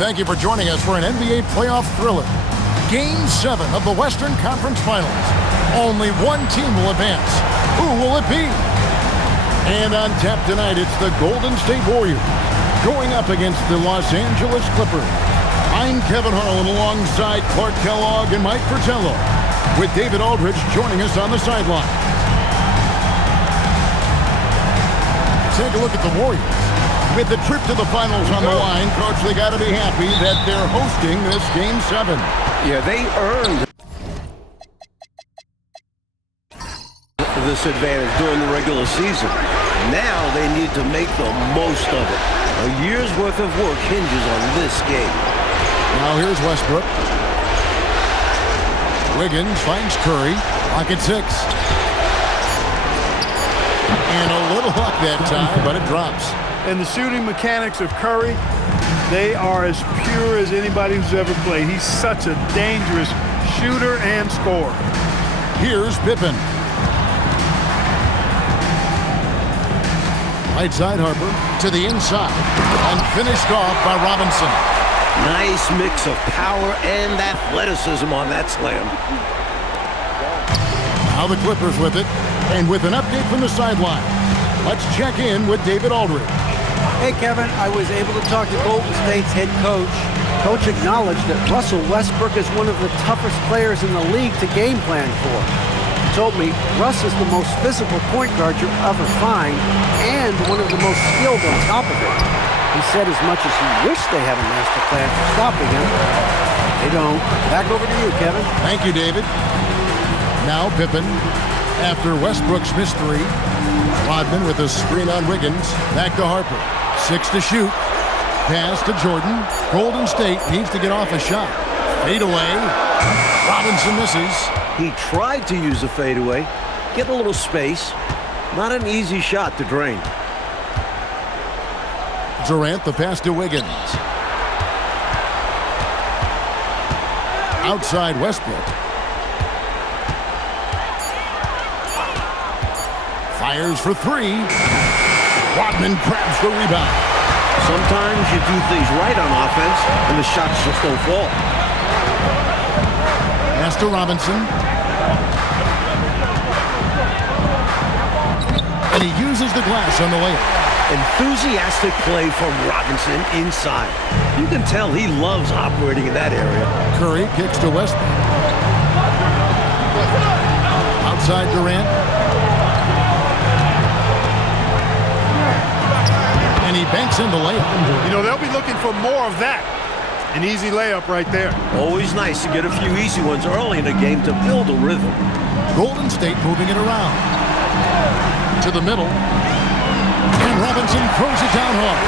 thank you for joining us for an NBA playoff thriller. Game 7 of the Western Conference Finals. Only one team will advance. Who will it be? And on tap tonight, it's the Golden State Warriors going up against the Los Angeles Clippers. I'm Kevin Harlan alongside Clark Kellogg and Mike Fratello, with David Aldridge joining us on the sideline. Take a look at the Warriors. With the trip to the finals on the line, Coach, they got to be happy that they're hosting this Game 7. Yeah, they earned this advantage during the regular season. Now they need to make the most of it. A year's worth of work hinges on this game. Now here's Westbrook. Wiggins finds Curry. Pocket 6. And a little luck that time, but it drops. And the shooting mechanics of Curry, they are as pure as anybody who's ever played. He's such a dangerous shooter and scorer. Here's Pippen. Right side Harper to the inside and finished off by Robinson. Nice mix of power and athleticism on that slam. Now the Clippers with it, and with an update from the sideline, let's check in with David Aldridge. Hey, Kevin, I was able to talk to Golden State's head coach. Coach acknowledged that Russell Westbrook is one of the toughest players in the league to game plan for. He told me Russ is the most physical point guard you'll ever find and one of the most skilled on top of it. He said as much as he wished they had a master plan for stopping him, they don't. Back over to you, Kevin. Thank you, David. Now Pippen. After Westbrook's missed 3, Rodman with a screen on Wiggins. Back to Harper. 6 to shoot. Pass to Jordan. Golden State needs to get off a shot. Fade away. Robinson misses. He tried to use a fadeaway, get a little space. Not an easy shot to drain. Durant, the pass to Wiggins. Outside Westbrook. Fires for 3. Rodman grabs the rebound. Sometimes you do things right on offense, and the shots just don't fall. Pass to Robinson. And he uses the glass on the layup. Enthusiastic play from Robinson inside. You can tell he loves operating in that area. Curry kicks to Westbrook. Outside Durant. And he banks in the layup. You know, they'll be looking for more of that. An easy layup right there. Always nice to get a few easy ones early in the game to build a rhythm. Golden State moving it around. To the middle. And Robinson throws it down hard.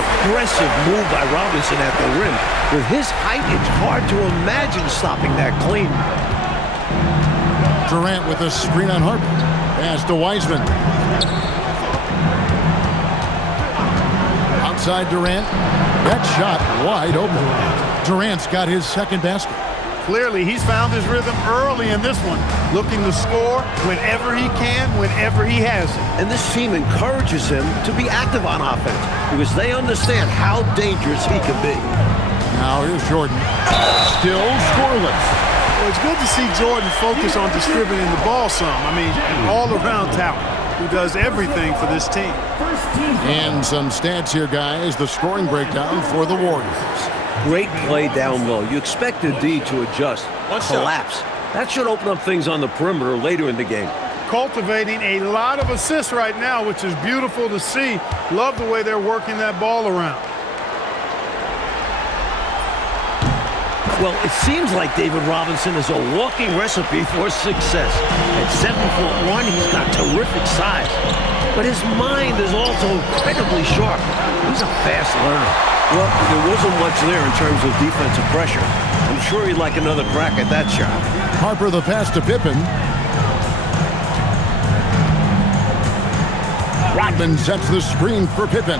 Aggressive move by Robinson at the rim. With his height, it's hard to imagine stopping that clean. Durant with a screen on Harper. Pass to Wiseman. Outside Durant. That shot wide open. Durant's got his second basket. Clearly, he's found his rhythm early in this one, looking to score whenever he can, whenever he has it. And this team encourages him to be active on offense because they understand how dangerous he can be. Now here's Jordan. Still scoreless. Well, it's good to see Jordan focus on distributing the ball some. I mean, an all-around talent who does everything for this team. And some stats here, guys. The scoring breakdown for the Warriors. Great play down low. You expect the D to adjust, collapse. That should open up things on the perimeter later in the game. Cultivating a lot of assists right now, which is beautiful to see. Love the way they're working that ball around. Well, it seems like David Robinson is a walking recipe for success. At 7'1", he's got terrific size. But his mind is also incredibly sharp. He's a fast learner. Well, there wasn't much there in terms of defensive pressure. I'm sure he'd like another crack at that shot. Harper the pass to Pippen. Rodman sets the screen for Pippen.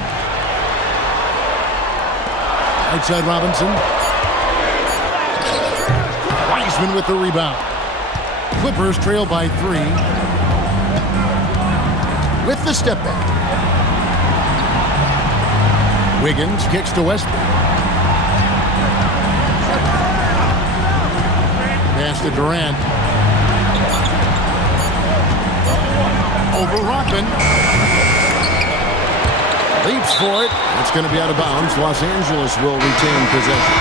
Outside Robinson. Wiseman with the rebound. Clippers trail by 3. With the step back. Wiggins kicks to Westbrook. Pass to Durant. Over Rodman. Leaps for it. It's going to be out of bounds. Los Angeles will retain possession.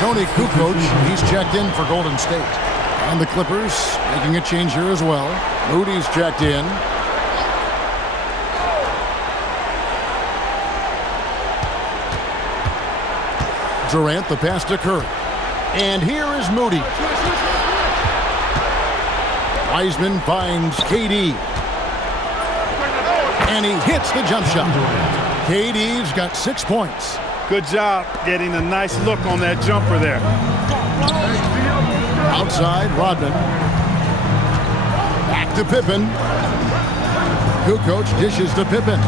Tony Kukoc, he's checked in for Golden State. And the Clippers making a change here as well. Moody's checked in. Durant, the pass to Curry. And here is Moody. Wiseman finds KD. And he hits the jump shot. KD's got 6 points. Good job getting a nice look on that jumper there. Outside, Rodman. Back to Pippen. Kukoc dishes to Pippen.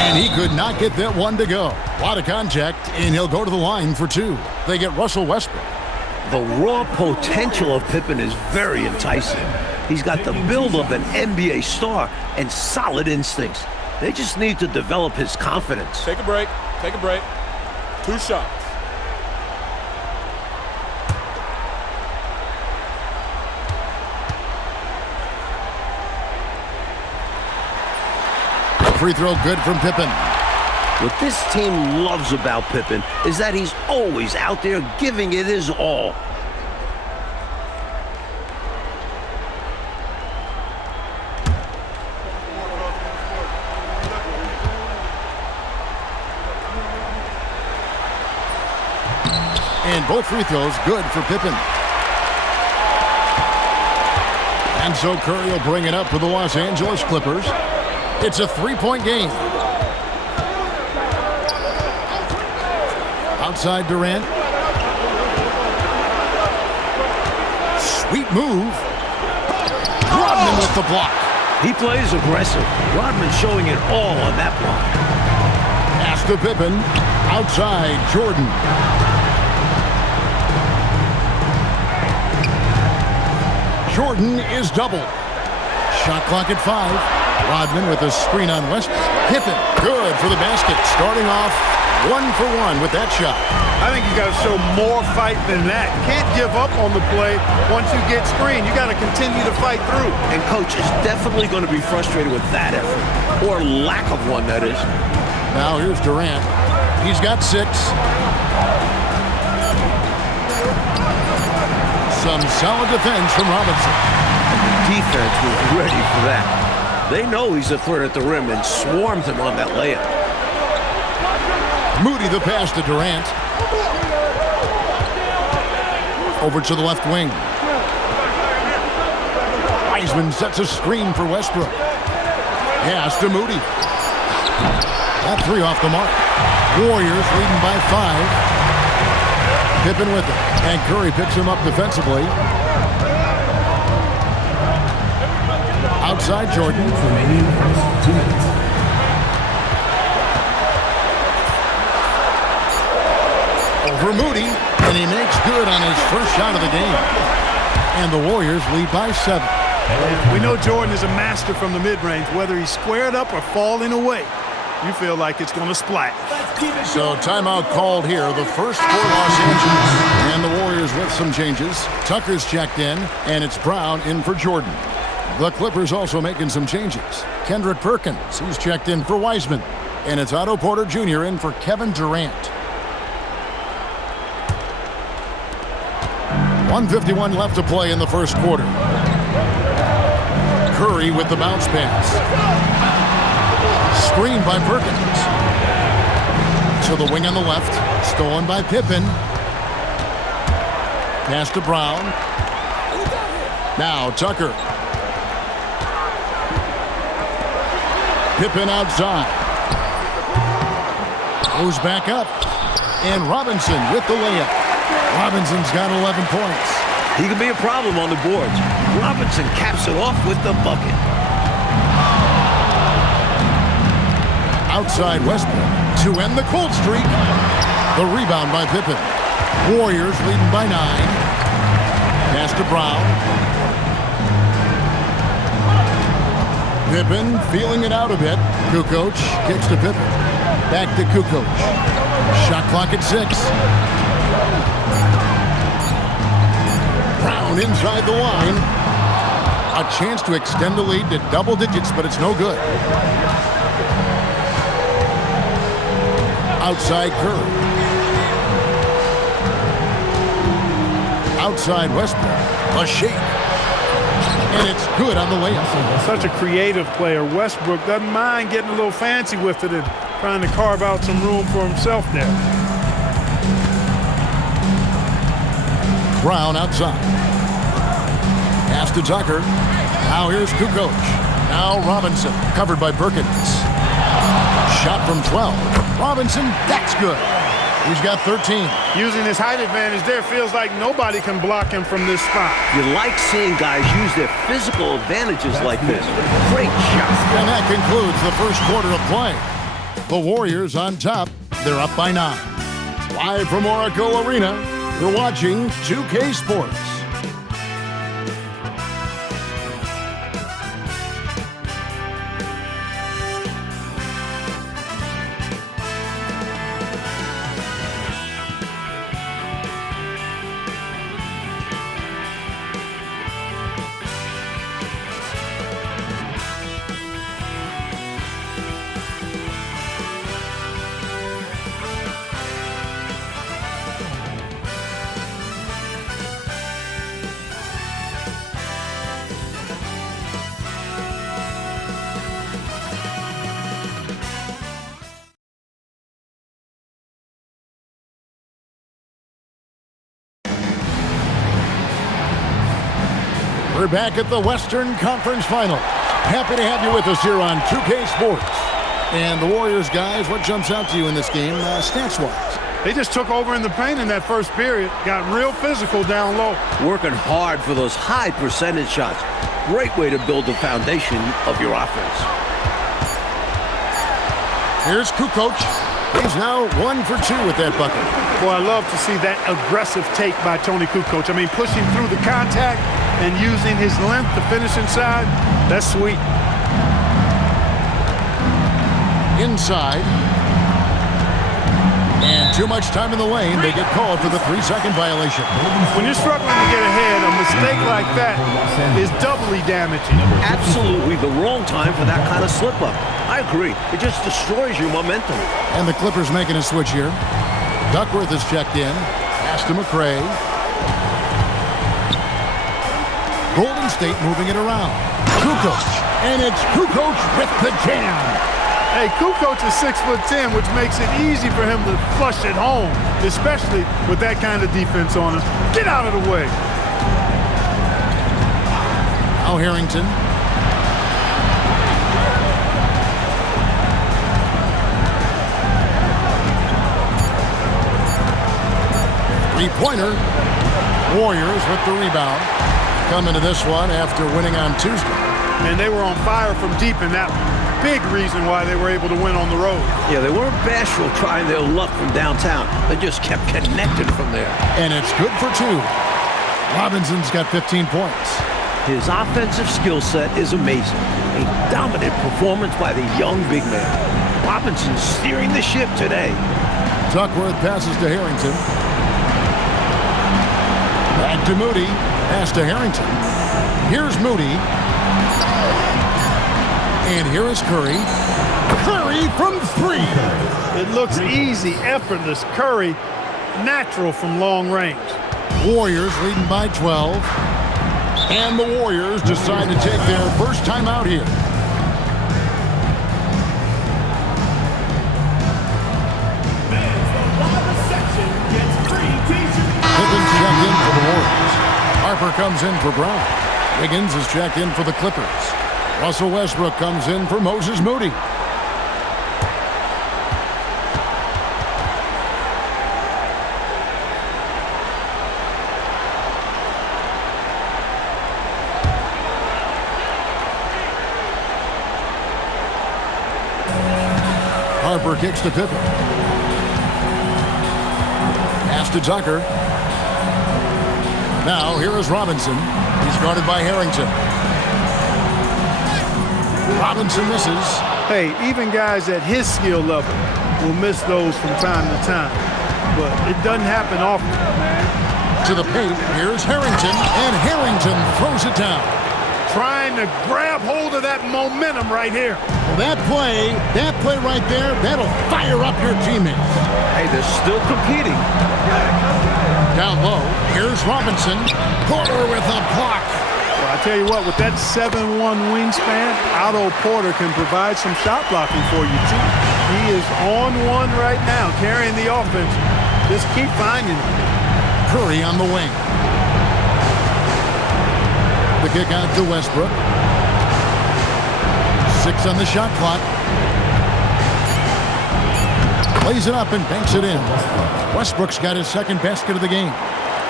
And he could not get that one to go. A lot of contact, and he'll go to the line for 2. They get Russell Westbrook. The raw potential of Pippen is very enticing. He's got the build of an NBA star and solid instincts. They just need to develop his confidence. Take a break. Take a break. 2 shots. Free throw good from Pippen. What this team loves about Pippen is that he's always out there giving it his all. And both free throws good for Pippen. And so Curry will bring it up for the Los Angeles Clippers. It's a 3-point game. Outside Durant. Sweet move. Rodman with the block. He plays aggressive. Rodman showing it all on that block. Pass to Pippen. Outside Jordan. Jordan is doubled. Shot clock at 5. Rodman with a screen on West. Pippen, good for the basket. Starting off 1-for-1 with that shot. I think you got to show more fight than that. Can't give up on the play once you get screened. You got to continue to fight through. And coach is definitely going to be frustrated with that effort, or lack of one, that is. Now here's Durant. He's got 6. Some solid defense from Robinson. And the defense was ready for that. They know he's a threat at the rim and swarmed him on that layup. Moody the pass to Durant. Over to the left wing. Wiseman sets a screen for Westbrook. Pass to Moody. That 3 off the mark. Warriors leading by 5. Pippen with it. And Curry picks him up defensively. Outside Jordan. Over Moody, and he makes good on his first shot of the game. And the Warriors lead by 7. We know Jordan is a master from the mid-range. Whether he's squared up or falling away, you feel like it's going to splash. So timeout called here, the first for Los Angeles. And the Warriors with some changes. Tucker's checked in, and it's Brown in for Jordan. The Clippers also making some changes. Kendrick Perkins, he's checked in for Wiseman. And it's Otto Porter Jr. in for Kevin Durant. 1:51 left to play in the first quarter. Curry with the bounce pass. Screen by Perkins. To the wing on the left. Stolen by Pippen. Pass to Brown. Now Tucker. Pippen outside. Goes back up. And Robinson with the layup. Robinson's got 11 points. He can be a problem on the boards. Robinson caps it off with the bucket. Outside Westbrook to end the cold streak. The rebound by Pippen. Warriors leading by 9. Pass to Brown. Pippen feeling it out a bit. Kukoc kicks to Pippen. Back to Kukoc. Shot clock at 6. Brown inside the line. A chance to extend the lead to double digits, but it's no good. Outside Curry. Outside Westbrook. A shake. And it's good on the layup. Such a creative player. Westbrook doesn't mind getting a little fancy with it and trying to carve out some room for himself there. Brown outside. Pass to Tucker. Now here's Kukoc. Now Robinson, covered by Perkins. Shot from 12. Robinson, that's good. He's got 13. Using his height advantage there, feels like nobody can block him from this spot. You like seeing guys use their physical advantages like this. Great shot. And that concludes the first quarter of play. The Warriors on top. They're up by 9. Live from Oracle Arena, you're watching 2K Sports. We're back at the Western Conference Final. Happy to have you with us here on 2K Sports. And the Warriors, guys, what jumps out to you in this game, stats-wise? They just took over in the paint in that first period. Got real physical down low. Working hard for those high percentage shots. Great way to build the foundation of your offense. Here's Kukoc. He's now 1 for 2 with that bucket. Boy, I love to see that aggressive take by Tony Kukoc. I mean, pushing through the contact and using his length to finish inside. That's sweet. Inside. And too much time in the lane. They get called for the 3-second violation. When you're struggling to get ahead, a mistake like that is doubly damaging. Absolutely the wrong time for that kind of slip-up. I agree. It just destroys your momentum. And the Clippers making a switch here. Duckworth is checked in. Pass to McRae. Golden State moving it around. Kukoc. And it's Kukoc with the jam. Hey, Kukoc is 6'10", which makes it easy for him to flush it home, especially with that kind of defense on him. Get out of the way. Now Harrington. Three-pointer. Warriors with the rebound. Come into this one after winning on Tuesday. And they were on fire from deep in that big reason why they were able to win on the road. Yeah, they weren't bashful trying their luck from downtown. They just kept connected from there. And it's good for 2. Robinson's got 15 points. His offensive skill set is amazing. A dominant performance by the young big man. Robinson's steering the ship today. Duckworth passes to Harrington. Back to Moody. Pass to Harrington. Here's Moody. And here is Curry. Curry from 3. It looks easy, effortless. Curry, natural from long range. Warriors leading by 12. And the Warriors decide to take their first time out here. Pickens checked in for the Warriors. Harper comes in for Brown. Wiggins is checked in for the Clippers. Russell Westbrook comes in for Moses Moody. Harper kicks to Pippen. Pass to Tucker. Now here is Robinson. He's guarded by Harrington. Robinson misses. Hey, even guys at his skill level will miss those from time to time. But it doesn't happen often. to the paint. Here's Harrington, and Harrington throws it down. Trying to grab hold of that momentum right here. Well, that play right there, that'll fire up your teammates. Hey, they're still competing. Down low, here's Robinson. Porter with a block. Well, I tell you what, with that 7'1" wingspan, Otto Porter can provide some shot blocking for you, too. He is on one right now, carrying the offense. Just keep finding him. Curry on the wing. The kick out to Westbrook. 6 on the shot clock. Plays it up and banks it in. Westbrook's got his second basket of the game.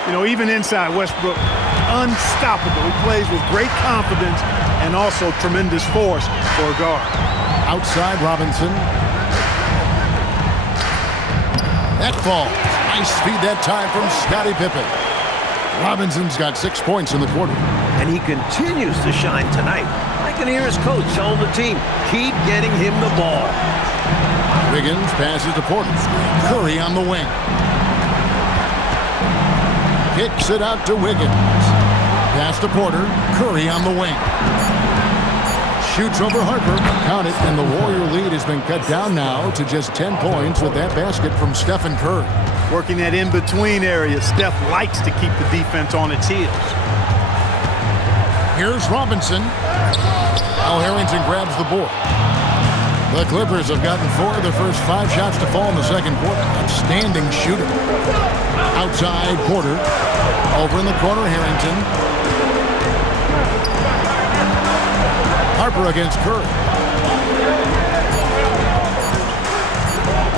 You know, even inside, Westbrook, unstoppable. He plays with great confidence and also tremendous force for a guard. Outside, Robinson. That falls. Nice feed that time from Scottie Pippen. Robinson's got 6 points in the quarter. And he continues to shine tonight. I can hear his coach telling the team, keep getting him the ball. Wiggins passes to Porter. Curry on the wing. Kicks it out to Wiggins. Pass to Porter. Curry on the wing. Shoots over Harper. Count it, and the Warrior lead has been cut down now to just 10 points with that basket from Stephen Curry. Working that in-between area, Steph likes to keep the defense on its heels. Here's Robinson. Al Harrington grabs the board. The Clippers have gotten 4 of their first 5 shots to fall in the second quarter. Outstanding shooter. Outside, Porter. Over in the corner, Harrington. Harper against Curry.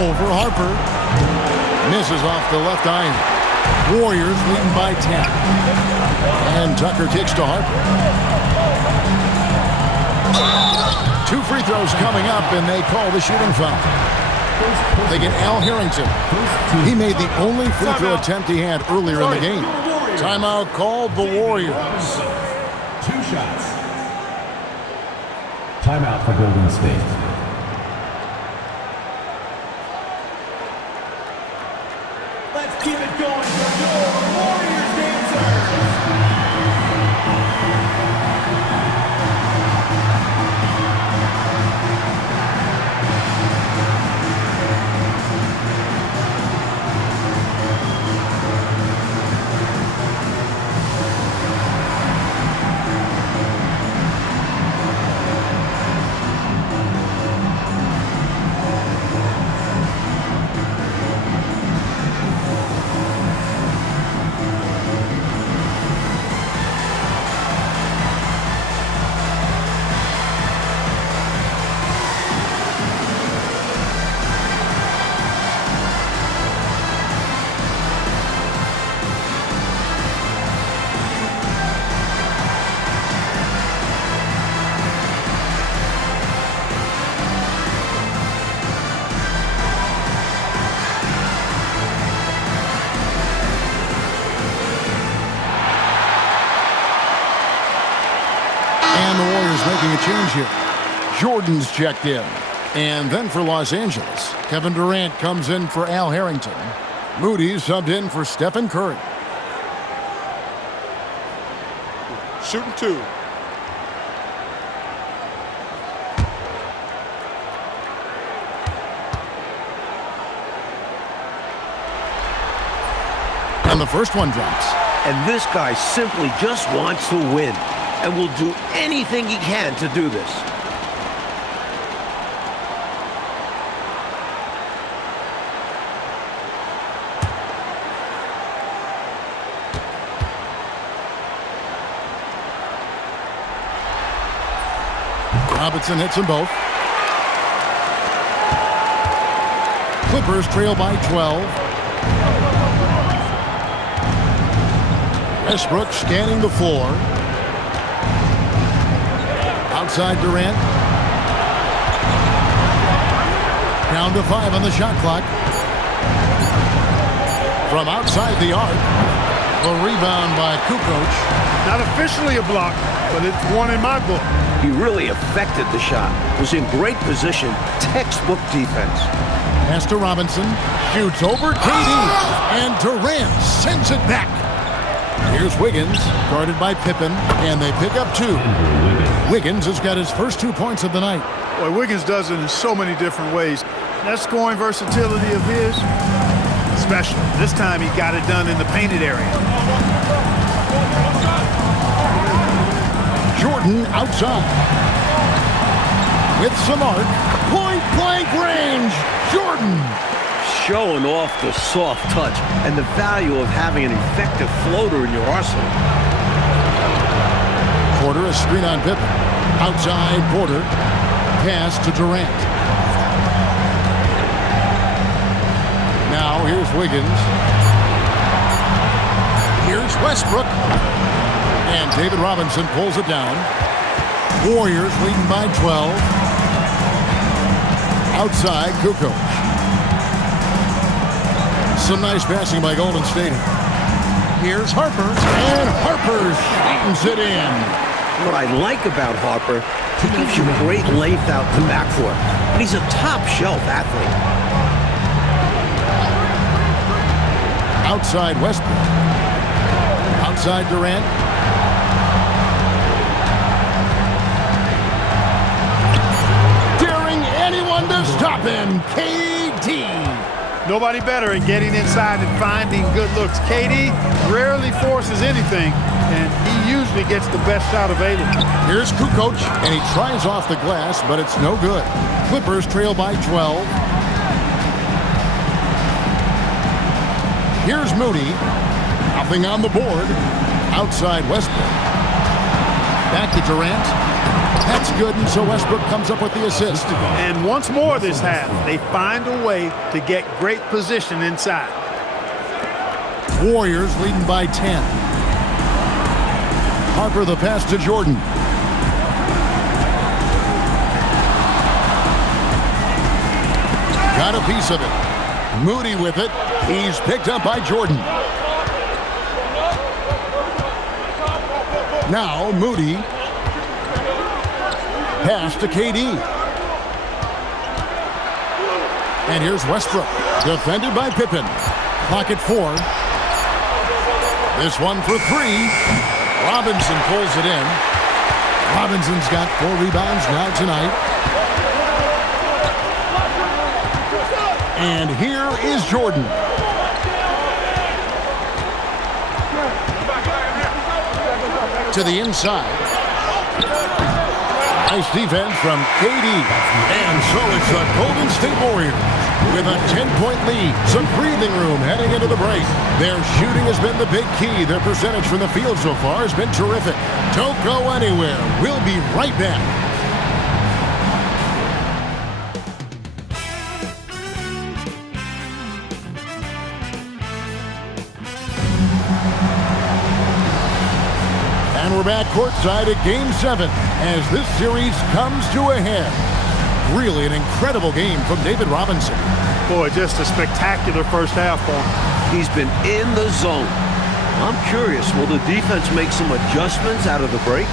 Over Harper. Misses off the left iron. Warriors leading by 10. And Tucker kicks to Harper. 2 free throws coming up, and they call the shooting foul. They get Al Harrington. He made the only free throw attempt he had earlier in the game. Timeout called the Warriors. 2 shots. Timeout for Golden State. Let's keep it going for your Warriors dancers. Making a change here. Jordan's checked in. And then for Los Angeles, Kevin Durant comes in for Al Harrington. Moody's subbed in for Stephen Curry. Shooting 2. And the first one drops. And this guy simply just wants to win and will do anything he can to do this. Robinson hits them both. Clippers trail by 12. Westbrook scanning the floor. Outside Durant. Down to 5 on the shot clock. From outside the arc. The rebound by Kukoc. Not officially a block, but it's one in my book. He really affected the shot. Was in great position. Textbook defense. Pass to Robinson. Shoots over KD. And Durant sends it back. Here's Wiggins, guarded by Pippen, and they pick up 2. Wiggins has got his first 2 points of the night. Boy, Wiggins does it in so many different ways. That scoring versatility of his, special. This time he got it done in the painted area. Jordan outside. With some arc. Point-blank range. Jordan. Showing off the soft touch and the value of having an effective floater in your arsenal. Porter, a screen on Pippen. Outside, Porter. Pass to Durant. Now here's Wiggins. Here's Westbrook. And David Robinson pulls it down. Warriors leading by 12. Outside, Kukoc. Some nice passing by Golden State. Here's Harper. And Harper slams it in. What I like about Harper, he gives you great length out in the backcourt. And he's a top-shelf athlete. Outside Westbrook. Outside Durant. Daring anyone to stop him. KD. Nobody better at getting inside and finding good looks. KD rarely forces anything, and he usually gets the best shot available. Here's Kukoc, and he tries off the glass, but it's no good. Clippers trail by 12. Here's Moody. Nothing on the board. Outside Westbrook. Back to Durant. That's good, and so Westbrook comes up with the assist. And once more this half, they find a way to get great position inside. Warriors leading by 10. Harper the pass to Jordan. Got a piece of it. Moody with it. He's picked up by Jordan. Now Moody. Pass to KD. And here's Westbrook. Defended by Pippen. Clock at 4. This one for 3. Robinson pulls it in. Robinson's got 4 rebounds now tonight. And here is Jordan. To the inside. Nice defense from KD. And so it's the Golden State Warriors with a 10-point lead. Some breathing room heading into the break. Their shooting has been the big key. Their percentage from the field so far has been terrific. Don't go anywhere. We'll be right back. And we're back courtside at Game 7 as this series comes to a head. Really an incredible game from David Robinson. Boy, just a spectacular first half for him. He's been in the zone. I'm curious, will the defense make some adjustments out of the break?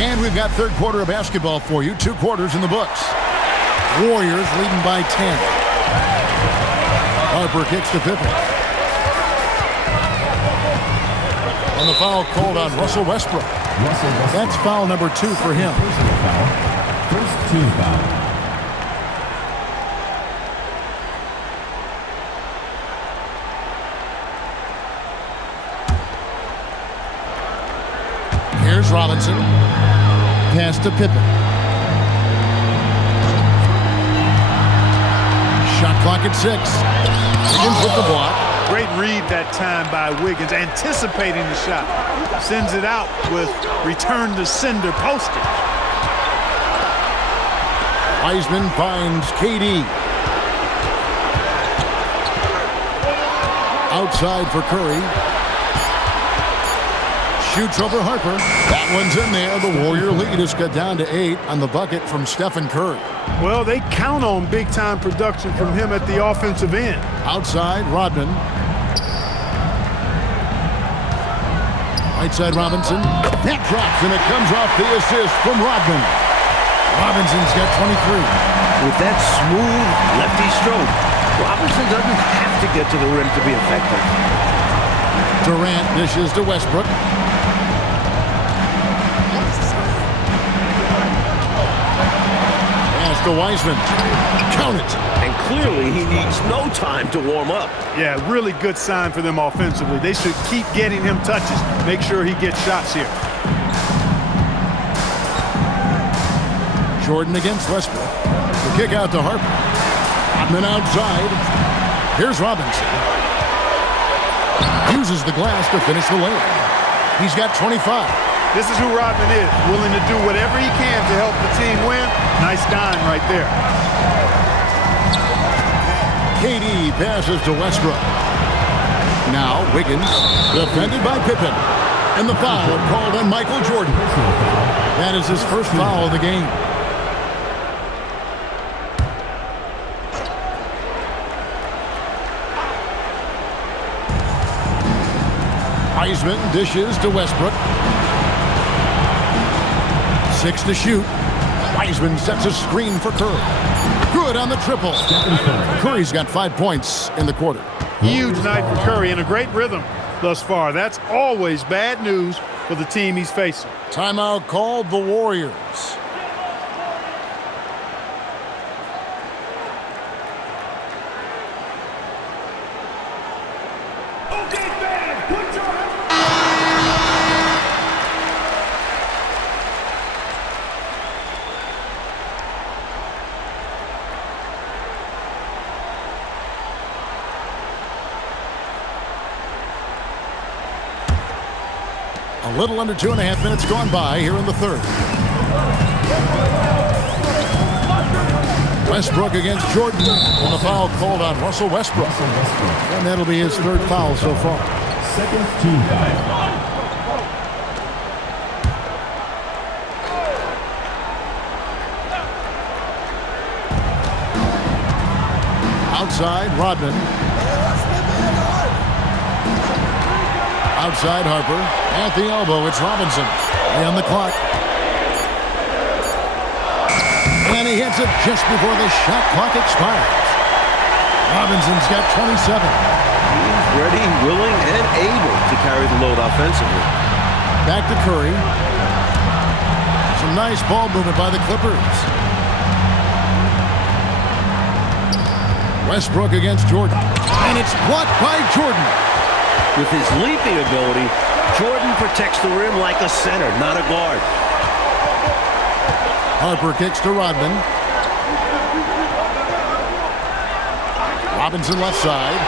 And we've got third quarter of basketball for you. 2 quarters in the books. Warriors leading by 10. Harper kicks to Pippen. And the foul called on Russell Westbrook. That's foul number 2 for him. Personal foul. First team foul. Here's Robinson. Pass to Pippen. Shot clock at 6. Wiggins with the block. Great read that time by Wiggins, anticipating the shot. Sends it out with return to sender postage. Wiseman finds KD. Outside for Curry. Shoots over Harper. That one's in there. The Warrior lead has got down to 8 on the bucket from Stephen Curry. Well, they count on big-time production from him at the offensive end. Outside, Rodman. Right side, Robinson. That drops, and it comes off the assist from Rodman. Robinson's got 23. With that smooth lefty stroke, Robinson doesn't have to get to the rim to be effective. Durant dishes to Westbrook. Pass to Wiseman. Count it. And clearly he needs no time to warm up. Yeah, really good sign for them offensively. They should keep getting him touches. Make sure he gets shots here. Jordan against Westbrook. The kick out to Harper. Rodman outside. Here's Robinson. Uses the glass to finish the layup. He's got 25. This is who Rodman is, willing to do whatever he can to help the team win. Nice dime right there. KD passes to Westbrook. Now Wiggins, defended by Pippen. And the foul called on Michael Jordan. That is his first foul of the game. Wiseman dishes to Westbrook. 6 to shoot. Wiseman sets a screen for Curry. Good on the triple. Curry's got 5 points in the quarter. Huge night for Curry and a great rhythm thus far. That's always bad news for the team he's facing. Timeout called the Warriors. Okay, fans, put your A little under 2.5 minutes gone by here in the third. Westbrook against Jordan. And the foul called on Russell Westbrook. And that'll be his third foul so far. Second team foul. Outside, Rodman. Outside, Harper. At the elbow, it's Robinson. On the clock. And he hits it just before the shot clock expires. Robinson's got 27. He's ready, willing, and able to carry the load offensively. Back to Curry. Some nice ball movement by the Clippers. Westbrook against Jordan. And it's blocked by Jordan. With his leaping ability, Jordan protects the rim like a center, not a guard. Harper kicks to Rodman. Robinson left side.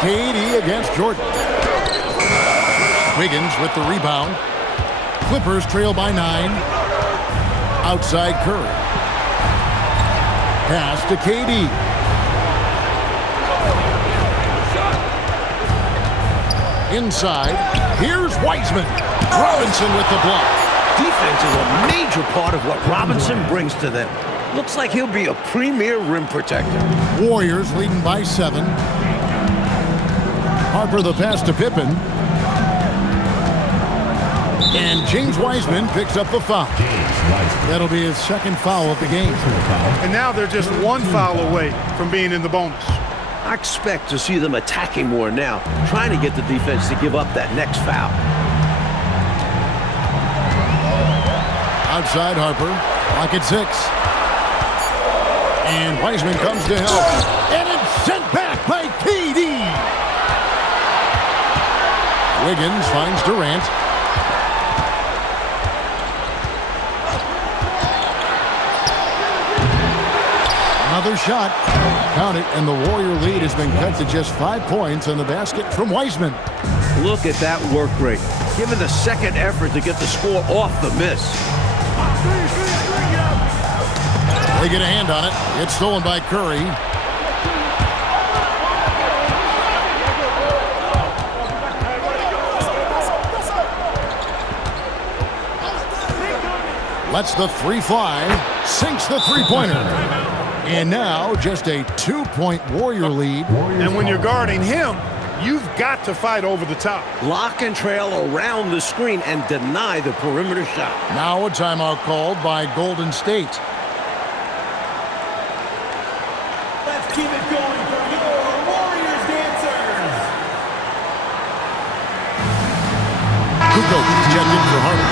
KD against Jordan. Wiggins with the rebound. Clippers trail by 9. Outside Curry. Pass to KD. Inside, here's Wiseman. Robinson with the block. Defense is a major part of what Robinson brings to them. Looks like he'll be a premier rim protector. Warriors leading by 7. Harper the pass to Pippen. And James Wiseman picks up the foul. That'll be his second foul of the game. And now they're just one foul away from being in the bonus. I expect to see them attacking more now, trying to get the defense to give up that next foul. Outside Harper, clock at 6. And Wiseman comes to help. And it's sent back by KD. Wiggins finds Durant. Another shot. Count it, and the Warrior lead has been cut to just 5 points on the basket from Wiseman. Look at that work rate. Given the second effort to get the score off the miss. They get a hand on it. It's stolen by Curry. Lets the three fly. Sinks the three-pointer. And now just a 2-point Warrior lead. And when you're guarding him, You've got to fight over the top. Lock and trail around the screen and deny the perimeter shot. Now a timeout called by Golden State. Let's keep it going from your Warriors dancers. Kukoc checked in for Harden.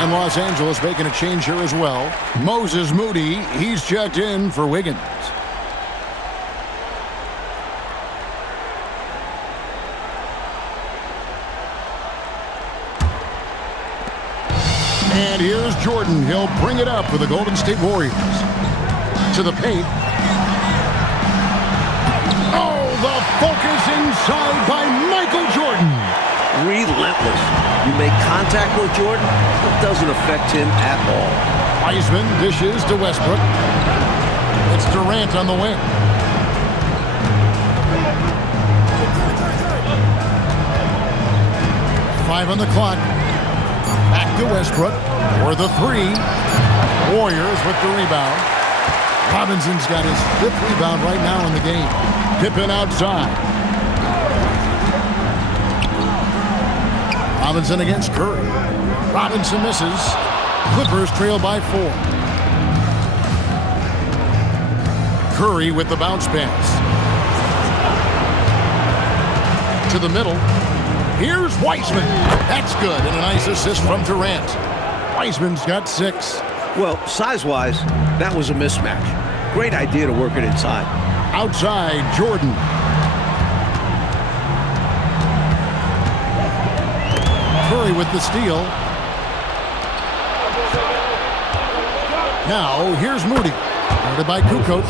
And Los Angeles making a change here as well. Moses Moody, he's checked in for Wiggins. And here's Jordan. He'll bring it up for the Golden State Warriors. To the paint. Oh, the focus inside by Michael Jordan. Relentless. You make contact with Jordan, it doesn't affect him at all. Wiseman dishes to Westbrook. It's Durant on the wing. Five on the clock. Back to Westbrook for the three. Warriors with the rebound. Robinson's got his 5th rebound right now in the game. Pippen outside. Robinson against Curry. Robinson misses. Clippers trail by 4. Curry with the bounce pass. To the middle. Here's Wiseman. That's good. And a nice assist from Durant. Wiseman's got 6. Well, size-wise, that was a mismatch. Great idea to work it inside. Outside, Jordan. Curry with the steal. Now, here's Moody. Guarded by Kukoc.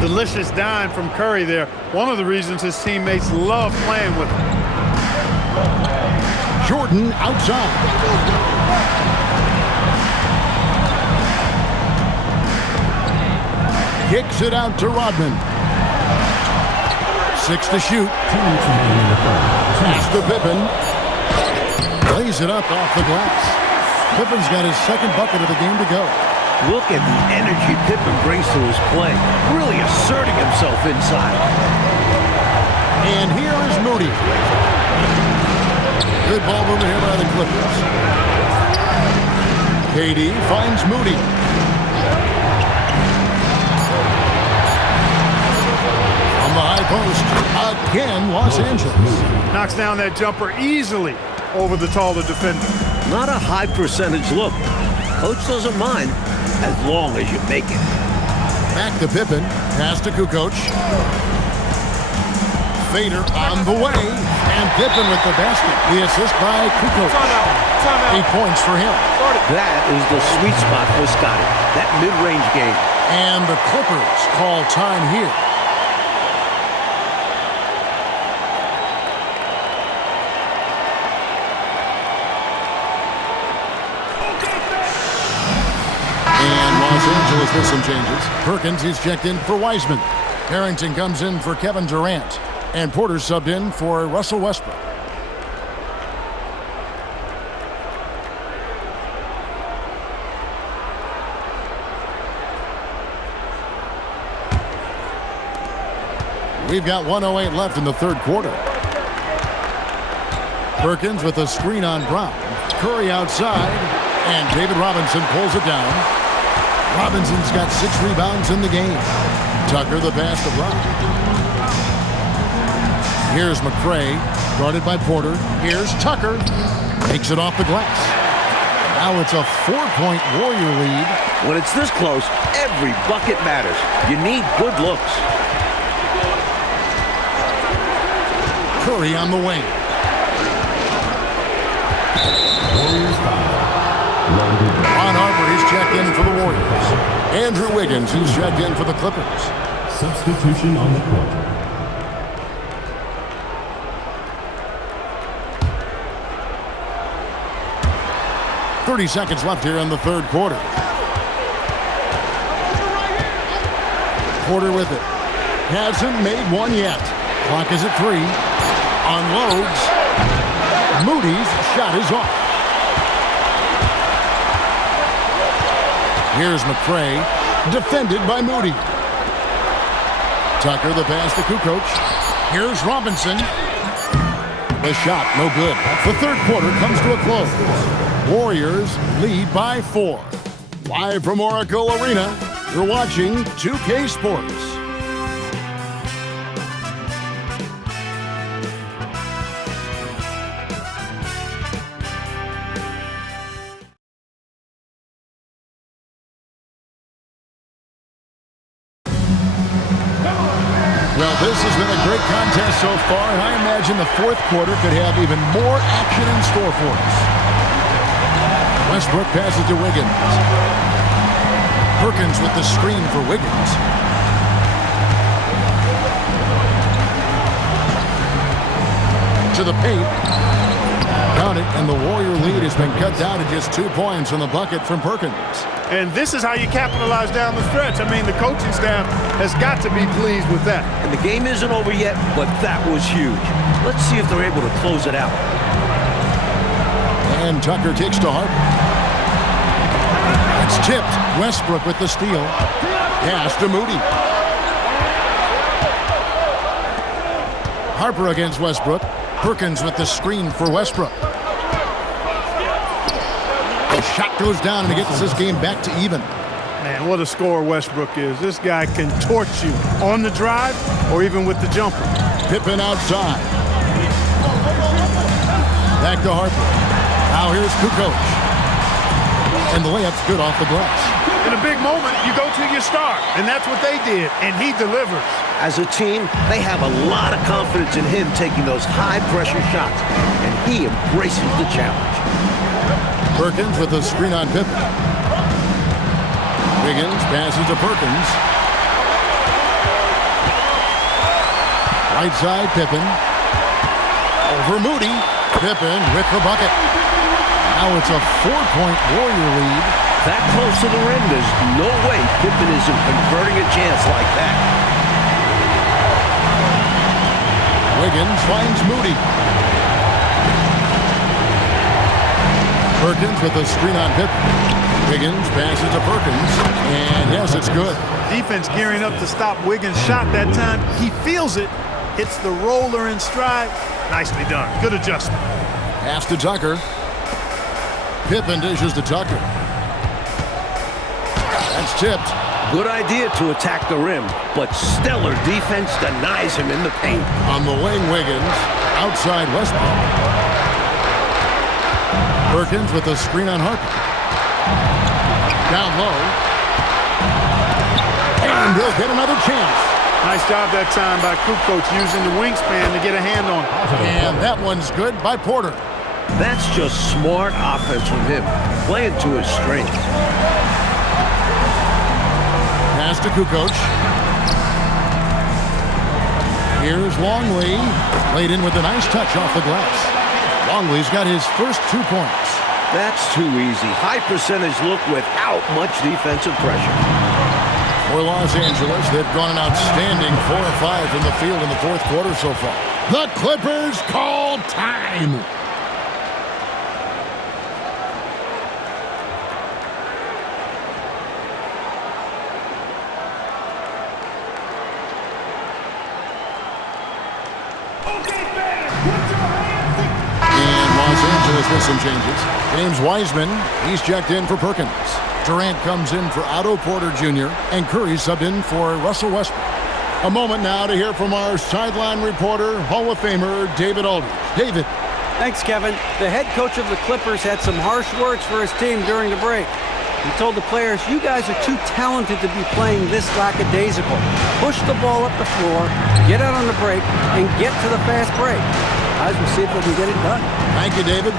Delicious dime from Curry there. One of the reasons his teammates love playing with him. Jordan outside. Kicks it out to Rodman. 6 to shoot. Pass to Pippen. Lays it up off the glass. Pippen's got his 2nd bucket of the game to go. Look at the energy Pippen brings to his play. Really asserting himself inside. And here is Moody. Good ball movement here by the Clippers. KD finds Moody. On the high post. Again, Los Angeles. Knocks down that jumper easily over the taller defender. Not a high percentage look. Coach doesn't mind as long as you make it. Back to Pippen. Pass to Kukoc. Fader on the way. And Pippen with the basket. The assist by Kukoc. 8 points for him. That is the sweet spot for Scotty. That mid-range game. And the Clippers call time here. Los Angeles with some changes. Perkins is checked in for Wiseman. Harrington comes in for Kevin Durant. And Porter subbed in for Russell Westbrook. We've got 1:08 left in the 3rd quarter. Perkins with a screen on Brown. Curry outside. And David Robinson pulls it down. Robinson's got 6 rebounds in the game. Tucker the pass to Brown. Here's McCray, guarded by Porter. Here's Tucker. Takes it off the glass. Now it's a 4-point Warrior lead. When it's this close, every bucket matters. You need good looks. Curry on the wing. Ron Harper, he's checked in for the Warriors. Andrew Wiggins, who's checked in for the Clippers. Substitution on the court. .30 seconds left here in the 3rd quarter. Porter with it. Hasn't made one yet. Clock is at 3. Unloads. Moody's shot is off. Here's McCray, defended by Moody. Tucker the pass to Kukoc. Here's Robinson. The shot, no good. The third quarter comes to a close. Warriors lead by 4. Live from Oracle Arena, you're watching 2K Sports. Well, this has been a great contest so far, and I imagine the fourth quarter could have even more action in store for us. Westbrook passes to Wiggins. Perkins with the screen for Wiggins. To the paint. Count it, and the Warrior lead has been cut down to just 2 points on the bucket from Perkins. And this is how you capitalize down the stretch. I mean, the coaching staff has got to be pleased with that. And the game isn't over yet, but that was huge. Let's see if they're able to close it out. And Tucker takes to Harper. It's tipped. Westbrook with the steal. Pass to Moody. Harper against Westbrook. Perkins with the screen for Westbrook. The shot goes down, and it gets this game back to even. Man, what a scorer Westbrook is. This guy can torch you on the drive or even with the jumper. Pippen outside. Back to Harper. Now here's Kukoc. And the layup's good off the glass. In a big moment, you go to your star, and that's what they did, and he delivers. As a team, they have a lot of confidence in him taking those high-pressure shots, and he embraces the challenge. Perkins with a screen on Pippen. Wiggins passes to Perkins. Right side, Pippen. Over Moody. Pippen with the bucket. Now it's a 4-point Warrior lead. That close to the rim, there's no way Pippen isn't converting a chance like that. Wiggins finds Moody. Perkins with a screen on Pippen. Wiggins passes to Perkins, and yes, it's good. Defense gearing up to stop Wiggins' shot that time. He feels it, hits the roller in stride. Nicely done. Good adjustment. Pass to Tucker. Pippen dishes to Tucker. That's tipped. Good idea to attack the rim, but stellar defense denies him in the paint. On the wing, Wiggins. Outside Westbrook. Perkins with a screen on Harper. Down low. And he'll get another chance. Nice job that time by Kukoc using the wingspan to get a hand on it. And that one's good by Porter. That's just smart offense from him, playing to his strengths. Pass to Kukoc. Here's Longley. Laid in with a nice touch off the glass. Longley's got his first 2 points. That's too easy. High percentage look without much defensive pressure. For Los Angeles, they've gone an outstanding 4 or 5 from the field in the fourth quarter so far. The Clippers call time. With some changes. James Wiseman, he's checked in for Perkins. Durant comes in for Otto Porter Jr. and Curry subbed in for Russell Westbrook. A moment now to hear from our sideline reporter, Hall of Famer David Aldridge. David. Thanks, Kevin. The head coach of the Clippers had some harsh words for his team during the break. He told the players, you guys are too talented to be playing this lackadaisical. Push the ball up the floor, get out on the break, and get to the fast break. Guys, we'll see if they can get it done. Thank you, David.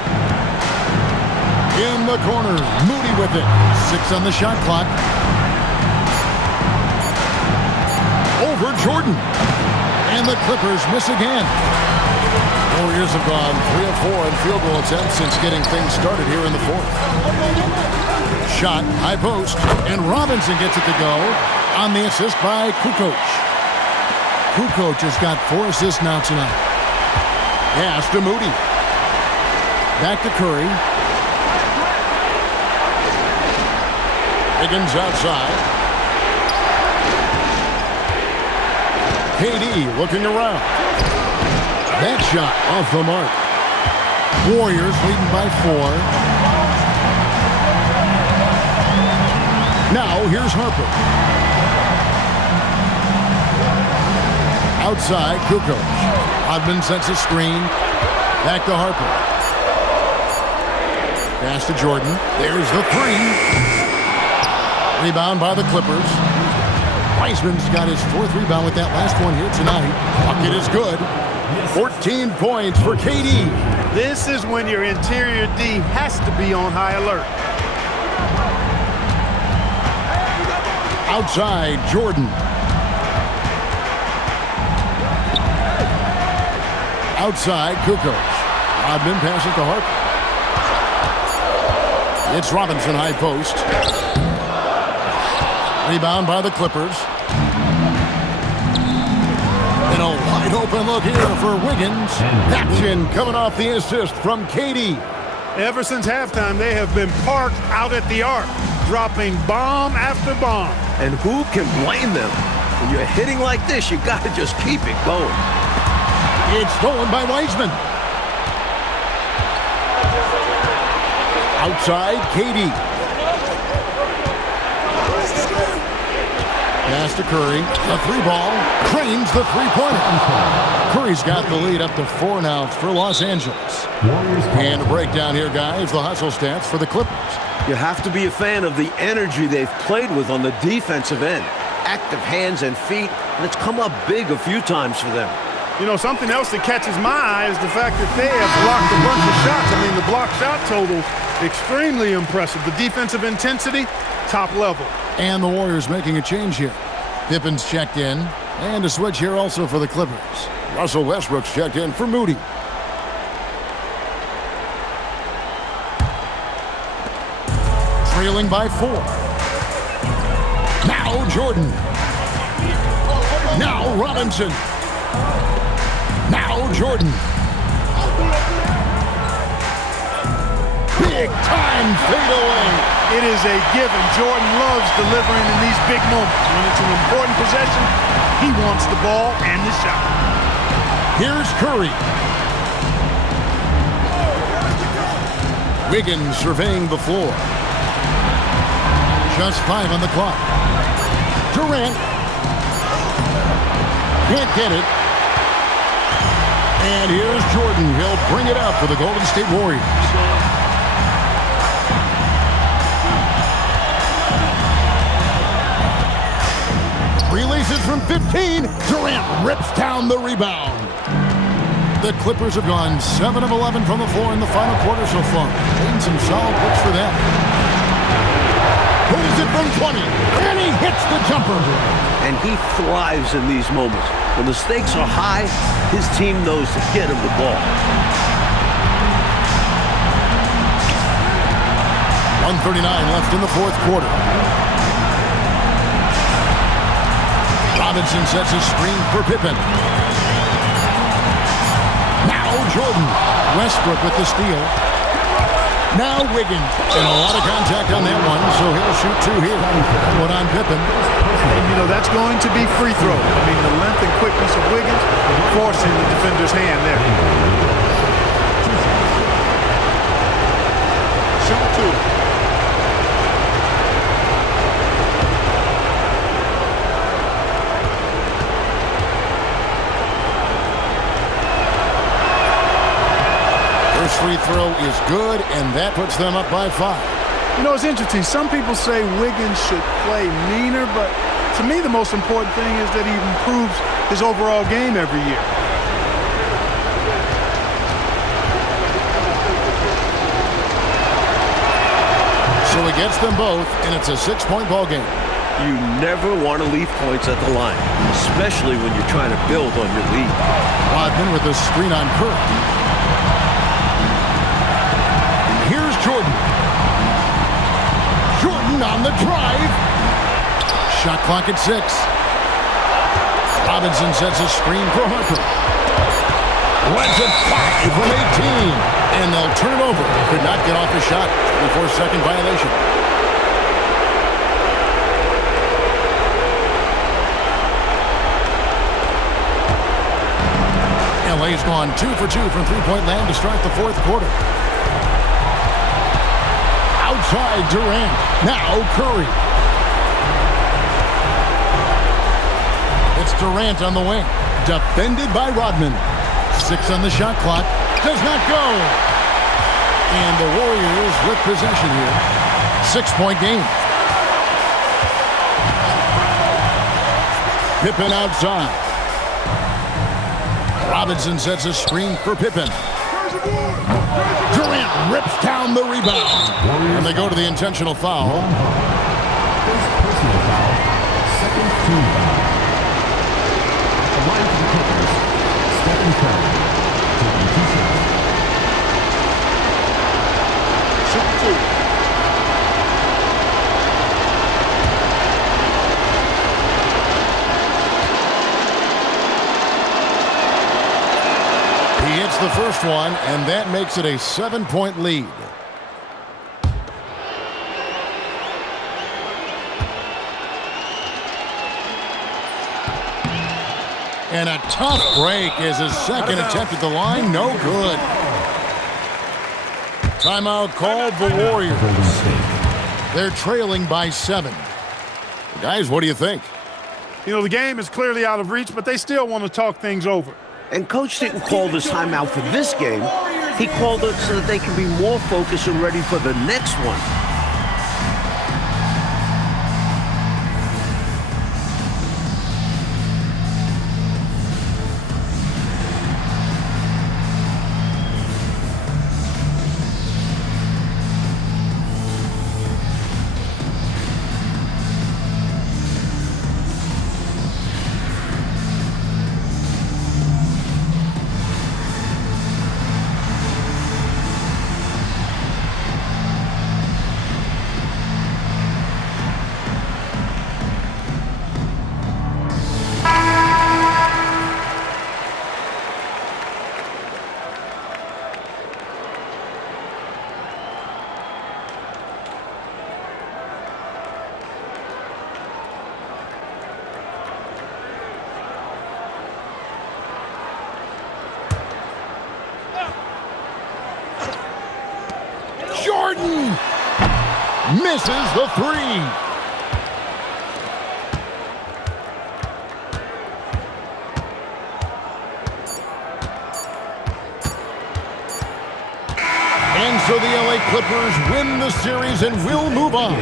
In the corner, Moody with it. 6 on the shot clock. Over Jordan. And the Clippers miss again. Warriors have gone 3 of 4 in field goal attempts since getting things started here in the fourth. Shot, high post, and Robinson gets it to go on the assist by Kukoc. Kukoc has got 4 assists now tonight. Pass to Moody. Back to Curry. Higgins outside. KD looking around. That shot off the mark. Warriors leading by 4. Now here's Harper. Outside, Kukoc. Rodman sets a screen. Back to Harper. Pass to Jordan. There's the 3. Rebound by the Clippers. Wiseman's got his 4th rebound with that last one here tonight. Bucket is good. 14 points for KD. This is when your interior D has to be on high alert. Outside, Jordan. Outside, Kukoc. Rodman passes to Harper. It's Robinson, high post. Rebound by the Clippers. And a wide open look here for Wiggins. Action coming off the assist from KD. Ever since halftime, they have been parked out at the arc, dropping bomb after bomb. And who can blame them? When you're hitting like this, you got to just keep it going. It's stolen by Wiseman. Outside, KD. Pass to Curry. The 3-ball. Cranes the 3-pointer. Curry's got the lead up to 4 now for Los Angeles. And a breakdown here, guys. The hustle stats for the Clippers. You have to be a fan of the energy they've played with on the defensive end. Active hands and feet, and it's come up big a few times for them. You know, something else that catches my eye is the fact that they have blocked a bunch of shots. I mean, the block shot total, extremely impressive. The defensive intensity, top level. And the Warriors making a change here. Pippen's checked in. And a switch here also for the Clippers. Russell Westbrook's checked in for Moody. Trailing by 4. Now Jordan. Now Robinson. Now Jordan. Big time fadeaway. It is a given. Jordan loves delivering in these big moments. When it's an important possession, he wants the ball and the shot. Here's Curry. Wiggins surveying the floor. Just 5 on the clock. Durant. Can't get it. And here's Jordan. He'll bring it up for the Golden State Warriors. Releases from 15. Durant rips down the rebound. The Clippers have gone 7 of 11 from the floor in the final quarter so far. Getting some solid looks for them. Pulls it from 20. And he hits the jumper. And he thrives in these moments. When the stakes are high, his team knows to get him the ball. 1:39 left in the 4th quarter. Robinson sets a screen for Pippen. Now Jordan. Westbrook with the steal. Now Wiggins. And a lot of contact on that one, so he'll shoot 2 here. One on Pippen. And, you know, that's going to be free throw. I mean, the length and quickness of Wiggins forcing the defender's hand there. Shoot 2. First free throw is good, and that puts them up by 5. You know, it's interesting. Some people say Wiggins should play meaner, but to me, the most important thing is that he improves his overall game every year. So he gets them both, and it's a 6-point ball game. You never want to leave points at the line, especially when you're trying to build on your lead. Rodman with a screen on Curry. Here's Jordan. Jordan on the drive. Shot clock at 6. Robinson sets a screen for Harper. Runs at 5 from 18. And they'll turn it over. Could not get off the shot before second violation. Clay's gone 2 for 2 from three-point land to start the fourth quarter. Outside Durant. Now Curry. It's Durant on the wing. Defended by Rodman. 6 on the shot clock. Does not go. And the Warriors with possession here. 6-point game. Pippen outside. Robinson sets a screen for Pippen. Durant rips down the rebound. And they go to the intentional foul. First personal foul. Second team foul. The line for the Clippers. Stephen Curry. Taking 2 shots. Shooting 2. He hits the first one, and that makes it a 7-point lead. And a tough break is his second attempt at the line. No good. Timeout called the Warriors. They're trailing by 7. Guys, what do you think? You know, the game is clearly out of reach, but they still want to talk things over. And Coach didn't call this timeout for this game. He called it so that they can be more focused and ready for the next one. Jordan misses the 3. And so the LA Clippers win the series and will move on.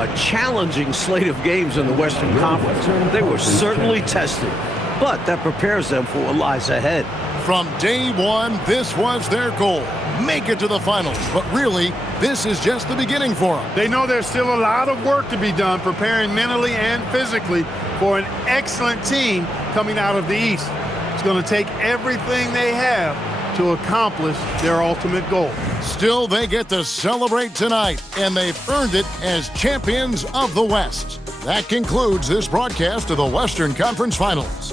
A challenging slate of games in the Western Conference. They were certainly tested, but that prepares them for what lies ahead. From day one, this was their goal. Make it to the finals. But really, this is just the beginning for them. They know there's still a lot of work to be done preparing mentally and physically for an excellent team coming out of the East. It's going to take everything they have to accomplish their ultimate goal. Still, they get to celebrate tonight, and they've earned it as champions of the West. That concludes this broadcast of the Western Conference Finals.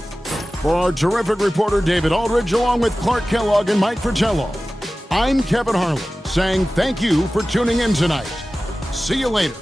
For our terrific reporter David Aldridge, along with Clark Kellogg and Mike Fratello, I'm Kevin Harlan, saying thank you for tuning in tonight. See you later.